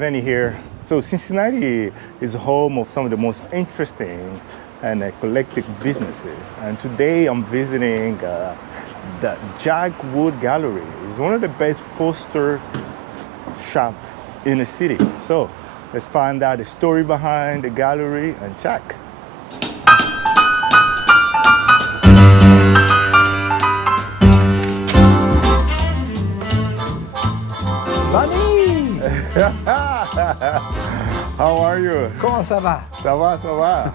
have any here. So Cincinnati is home of some of the most interesting and eclectic businesses. And today I'm visiting the Jack Wood Gallery. It's one of the best poster shop in the city. So let's find out the story behind the gallery and check. Bunny! How are you? Comment ça va? Ça va, ça va.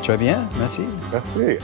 Très bien, merci. Merci.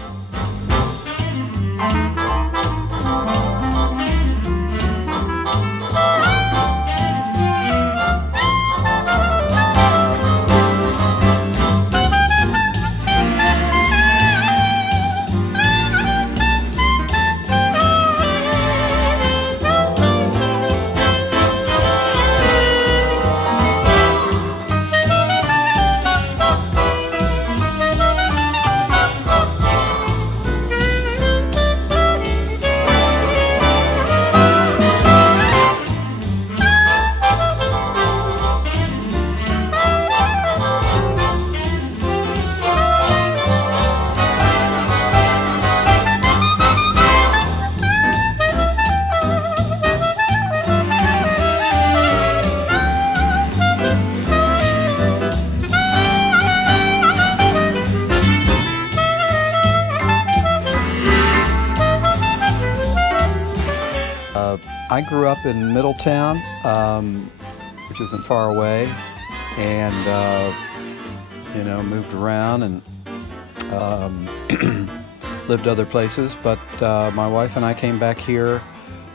I grew up in Middletown, which isn't far away, and moved around and lived other places. But my wife and I came back here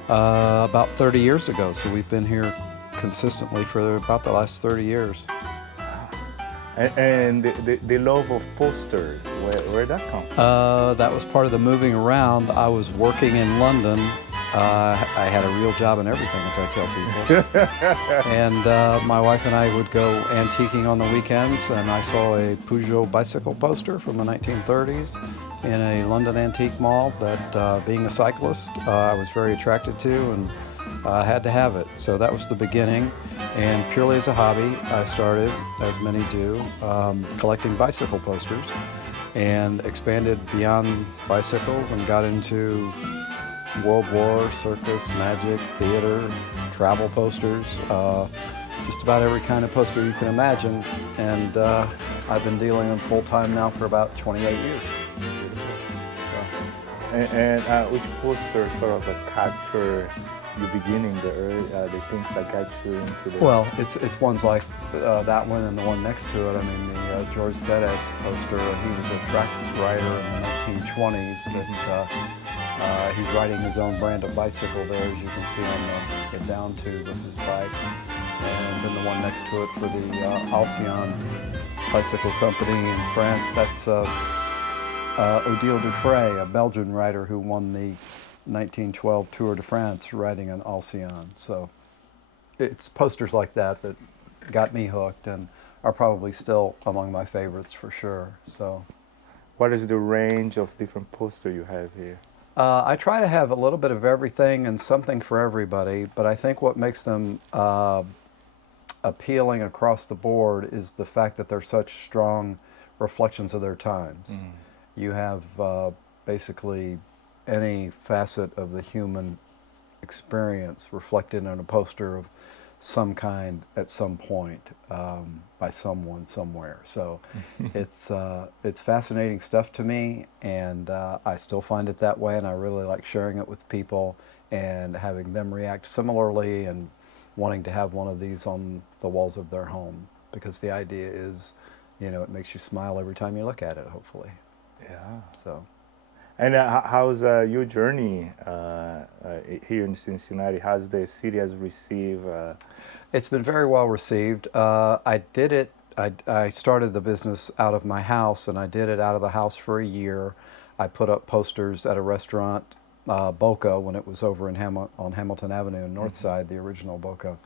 about 30 years ago, so we've been here consistently for about the last 30 years. And the love of posters, where did that come from? That was part of the moving around. I was working in London. I had a real job and everything, as I tell people. And my wife and I would go antiquing on the weekends, and I saw a Peugeot bicycle poster from the 1930s in a London antique mall that, being a cyclist, I was very attracted to, and I had to have it. So that was the beginning. And purely as a hobby, I started, as many do, collecting bicycle posters, and expanded beyond bicycles and got into World War, circus, magic, theater, travel posters, just about every kind of poster you can imagine. And I've been dealing them full time now for about 28 years. And which poster sort of capture the beginning, the things that got you into the... Well, it's ones like that one and the one next to it. I mean, the George Sedes poster, he was a track rider in the 1920s that he's riding his own brand of bicycle there, as you can see on the down tube of his bike. And then the one next to it for the Alcyon Bicycle Company in France, that's Odile Dufresne, a Belgian rider who won the 1912 Tour de France riding an Alcyon. So it's posters like that that got me hooked and are probably still among my favorites for sure. So, what is the range of different posters you have here? I try to have a little bit of everything and something for everybody, but I think what makes them appealing across the board is the fact that they're such strong reflections of their times. Mm. You have basically any facet of the human experience reflected in a poster of some kind at some point by someone somewhere. So it's fascinating stuff to me, and I still find it that way, and I really like sharing it with people and having them react similarly and wanting to have one of these on the walls of their home, because the idea is, it makes you smile every time you look at it, hopefully. Yeah. So. And how's your journey here in Cincinnati? How's the city has received? It's been very well received. I started the business out of my house, and I did it out of the house for a year. I put up posters at a restaurant, Boca, when it was over on Hamilton Avenue in North Side, the original Boca.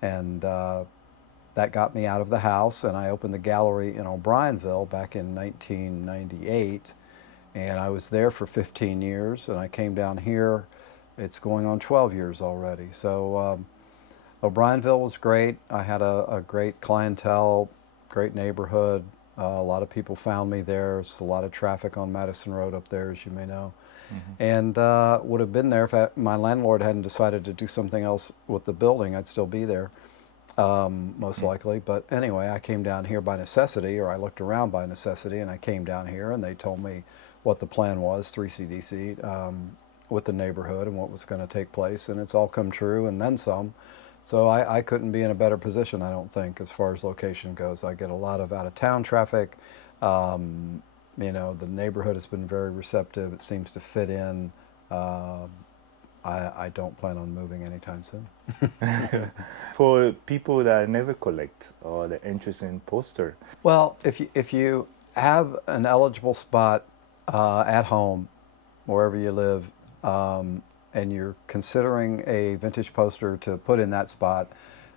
And that got me out of the house, and I opened the gallery in O'Brienville back in 1998. And I was there for 15 years, and I came down here. It's going on 12 years already. So O'Brienville was great. I had a great clientele, great neighborhood. A lot of people found me there. There's a lot of traffic on Madison Road up there, as you may know. And would have been there if my landlord hadn't decided to do something else with the building. I'd still be there, most likely. But anyway, I came down here by necessity, or I looked around by necessity, and I came down here, and they told me what the plan was, 3CDC, with the neighborhood and what was going to take place, and it's all come true and then some. So I couldn't be in a better position, I don't think, as far as location goes. I get a lot of out-of-town traffic. You know, the neighborhood has been very receptive. It seems to fit in. I don't plan on moving anytime soon. For people that never collect or they're interested in poster. Well, if you have an eligible spot at home, wherever you live, and you're considering a vintage poster to put in that spot,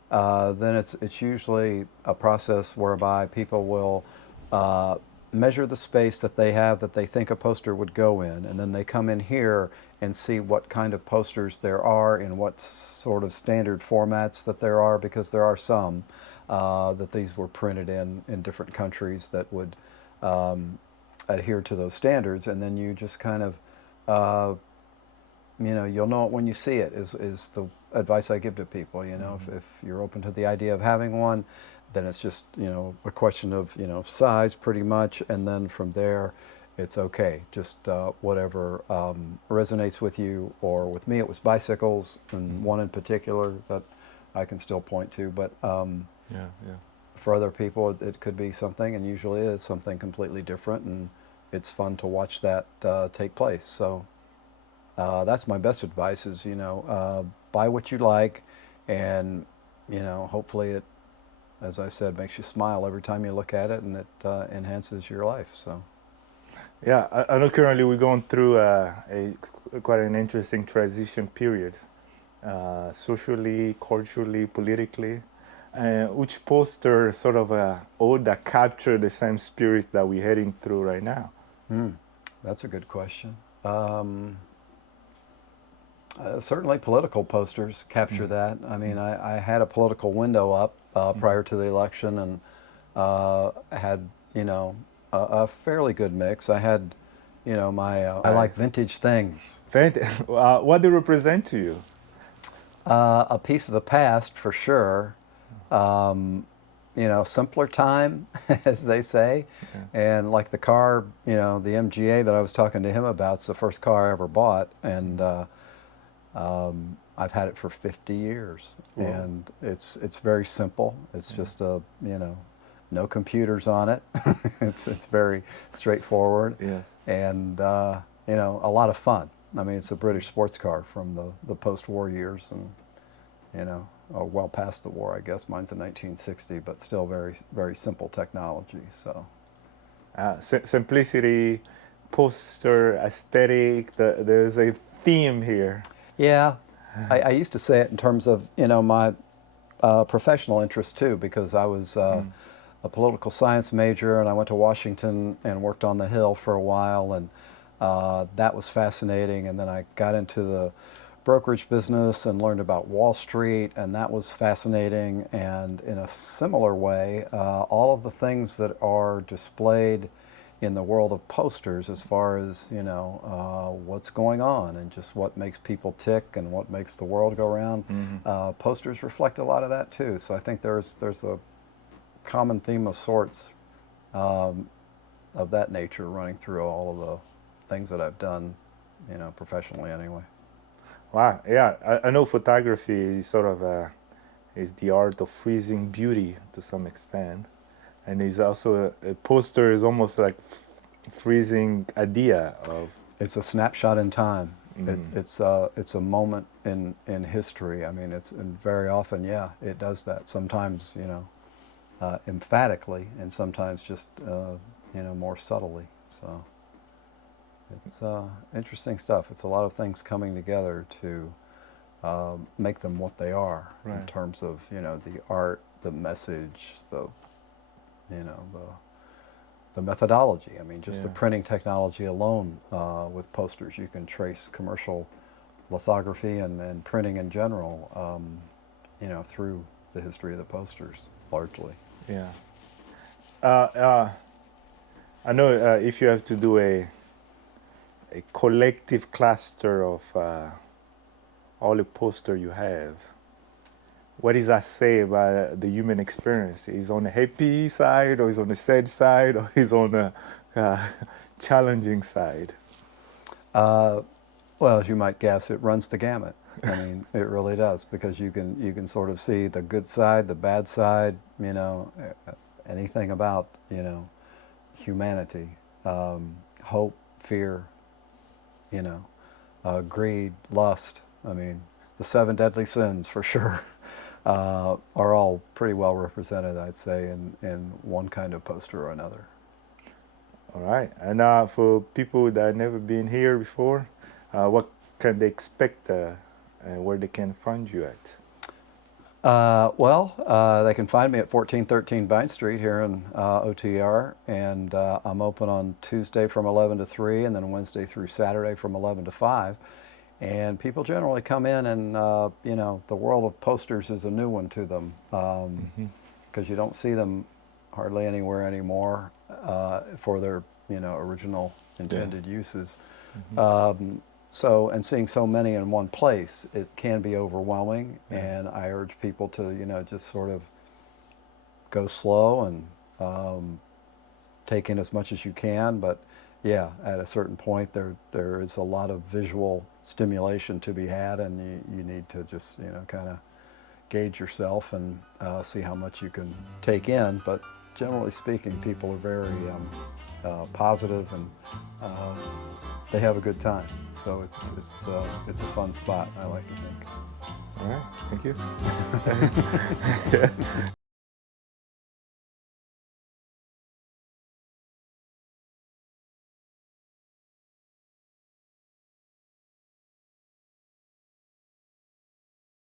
then it's usually a process whereby people will measure the space that they have that they think a poster would go in, and then they come in here and see what kind of posters there are in what sort of standard formats that there are, because there are some that these were printed in different countries that would adhere to those standards, and then you just kind of you know, you'll know it when you see it, is the advice I give to people. You know, if you're open to the idea of having one, then it's just, you know, a question of, you know, size pretty much, and then from there it's okay, just whatever resonates with you. Or with me it was bicycles, and one in particular that I can still point to, but Yeah. for other people it could be something, and usually is something completely different, and it's fun to watch that take place. So that's my best advice, is, you know, buy what you like, and, you know, hopefully it, as I said, makes you smile every time you look at it, and it enhances your life. So Yeah, I know currently we're going through quite an interesting transition period, socially, culturally, politically. Which poster sort of ode that capture the same spirit that we're heading through right now? That's a good question. Certainly political posters capture that. I mean, I had a political window up prior to the election, and had, you know, a fairly good mix. I had, you know, I like vintage things. What they represent to you? A piece of the past, for sure. You know, simpler time, as they say. And like the car, you know, the MGA that I was talking to him about, it's the first car I ever bought, and I've had it for 50 years. Whoa. And it's very simple. It's just a, you know, no computers on it. it's very straightforward. Yes. And you know, a lot of fun. I mean, it's a British sports car from the post-war years, and, you know, well past the war, I guess. Mine's a 1960, but still very, very simple technology. So simplicity, poster, aesthetic, there's a theme here. Yeah, I used to say it in terms of, you know, my professional interest too, because I was a political science major, and I went to Washington and worked on the Hill for a while, and that was fascinating. And then I got into the brokerage business and learned about Wall Street, and that was fascinating. And in a similar way, all of the things that are displayed in the world of posters, as far as, you know, what's going on and just what makes people tick and what makes the world go round, posters reflect a lot of that too. So I think there's a common theme of sorts of that nature running through all of the things that I've done, you know, professionally anyway. Wow, yeah, I know photography is sort of is the art of freezing beauty to some extent, and it's also a poster is almost like freezing idea of. It's a snapshot in time. It's a moment in history. I mean, and very often, yeah, it does that. Sometimes, you know, emphatically, and sometimes just you know, more subtly. So it's interesting stuff. It's a lot of things coming together to make them what they are, right, in terms of, you know, the art, the message, the, you know, the methodology. I mean, just the printing technology alone, with posters, you can trace commercial lithography and printing in general, through the history of the posters, largely. Yeah. I know if you have to do a collective cluster of all the poster you have, what does that say about the human experience? Is on the happy side, or is on the sad side, or is on the challenging side? Well, as you might guess, it runs the gamut. I mean, it really does, because you can sort of see the good side, the bad side, anything about, humanity, hope, fear, greed, lust. I mean, the 7 deadly sins for sure are all pretty well represented, I'd say, in one kind of poster or another. All right. And for people that have never been here before, what can they expect and where they can find you at? They can find me at 1413 Vine Street here in OTR, and I'm open on Tuesday from 11 to 3, and then Wednesday through Saturday from 11 to 5. And people generally come in and, the world of posters is a new one to them, because you don't see them hardly anywhere anymore for their, original intended uses. And seeing so many in one place, it can be overwhelming, and I urge people to, just sort of go slow and take in as much as you can. But yeah, at a certain point, there is a lot of visual stimulation to be had, and you need to just, kind of gauge yourself and see how much you can take in. But generally speaking, people are very positive, and they have a good time. So it's a fun spot, I like to think. All right, thank you.